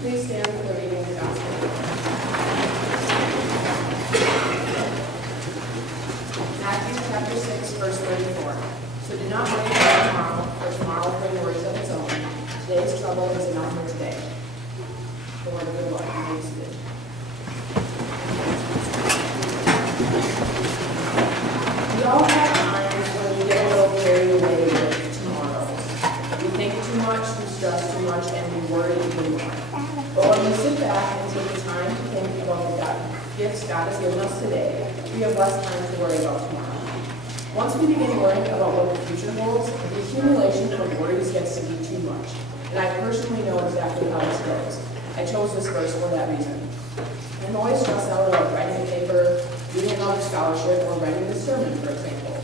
Please stand for the reading of the gospel. Matthew chapter 6, verse 34. So do not worry about tomorrow, for tomorrow will bring worries of its own. Today's trouble is enough for today. The word of the Lord. You may be seated. We all have times when we get a little carried away with tomorrows. We think too much, we stress too much, and we worry even more. But when we sit back and take the time to think about the gifts God has given us today, we have less time to worry about tomorrow. Once we begin worrying about what the future holds, the accumulation of worries gets to be too much. And I personally know exactly how this goes. I chose this verse for that reason. I'm always stressed out about writing a paper, reading another scholarship, or writing a sermon, for example.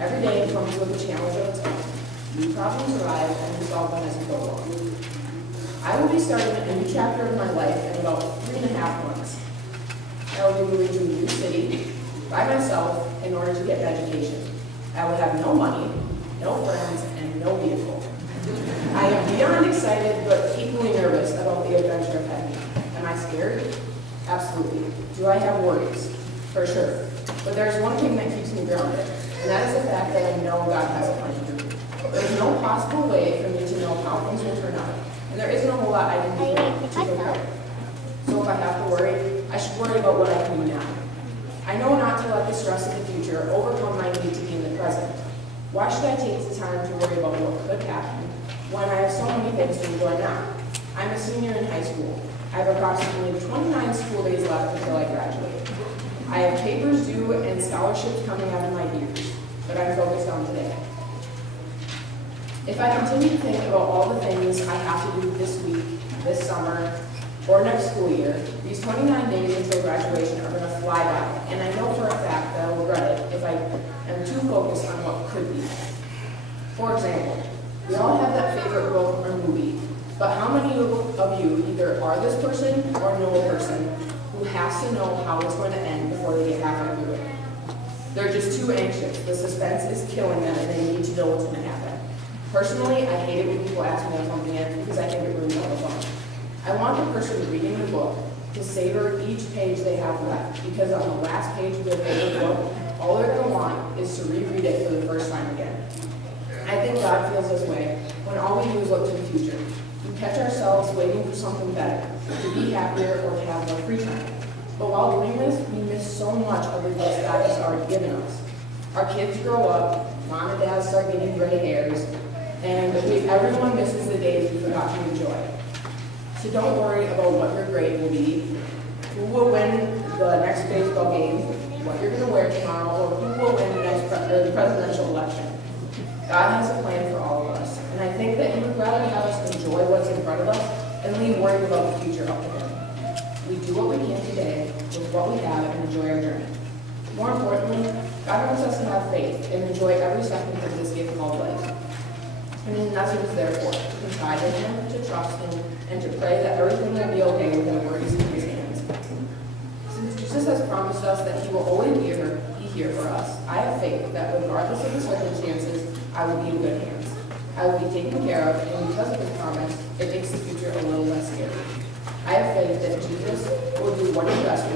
Every day comes with a challenge of its own. New problems arise, and we solve them as we go along. I will be starting a new chapter of my life in about 3.5 months. I will be moving to a new city by myself in order to get an education. I will have no money, no friends, and no vehicle. I am beyond excited but equally nervous about the adventure ahead. Am I scared? Absolutely. Do I have worries? For sure. But there's one thing that keeps me grounded, and that is the fact that I know God has a plan for me. There's no possible way for me to know how things will turn out. And there isn't a whole lot I can do to prepare. So if I have to worry, I should worry about what I can do now. I know not to let the stress of the future overcome my need to be in the present. Why should I take the time to worry about what could happen when I have so many things to enjoy now? I'm a senior in high school. I have approximately 29 school days left until I graduate. I have papers due and scholarships coming out of my ears, but I'm focused on today. If I continue to think about all the things I have to do this week, this summer, or next school year, these 29 days until graduation are going to fly by, and I know for a fact that I will regret it if I am too focused on what could be. For example, we all have that favorite book or movie, but how many of you either are this person or know a person who has to know how it's going to end before they get halfway through it? They're just too anxious. The suspense is killing them, and they need to know what's going to happen. Personally, I hate it when people ask me how something ends because I think it ruins all the fun. I want the person reading the book to savor each page they have left, because on the last page of their favorite book, all they're going to want is to reread it for the first time again. I think God feels this way when all we do is look to the future. We catch ourselves waiting for something better, to be happier or to have more free time. But while doing this, we miss so much of the gifts God has already given us. Our kids grow up, mom and dad start getting gray hairs, and everyone misses the days we forgot to enjoy. So don't worry about what your grade will be, who will win the next baseball game, what you're going to wear tomorrow, or who will win the next presidential election. God has a plan for all of us, and I think that He would rather have us enjoy what's in front of us and leave worrying about the future up to Him. We do what we can today with what we have and enjoy our journey. More importantly, God wants us to have faith and enjoy every second of this gift called life. And in essence, therefore, to confide in Him, to trust Him, and to pray that everything will be okay with the worries in His hands. Since Jesus has promised us that He will always be here for us, I have faith that regardless of the circumstances, I will be in good hands. I will be taken care of, and because of His promise, it makes the future a little less scary. I have faith that Jesus will do what is best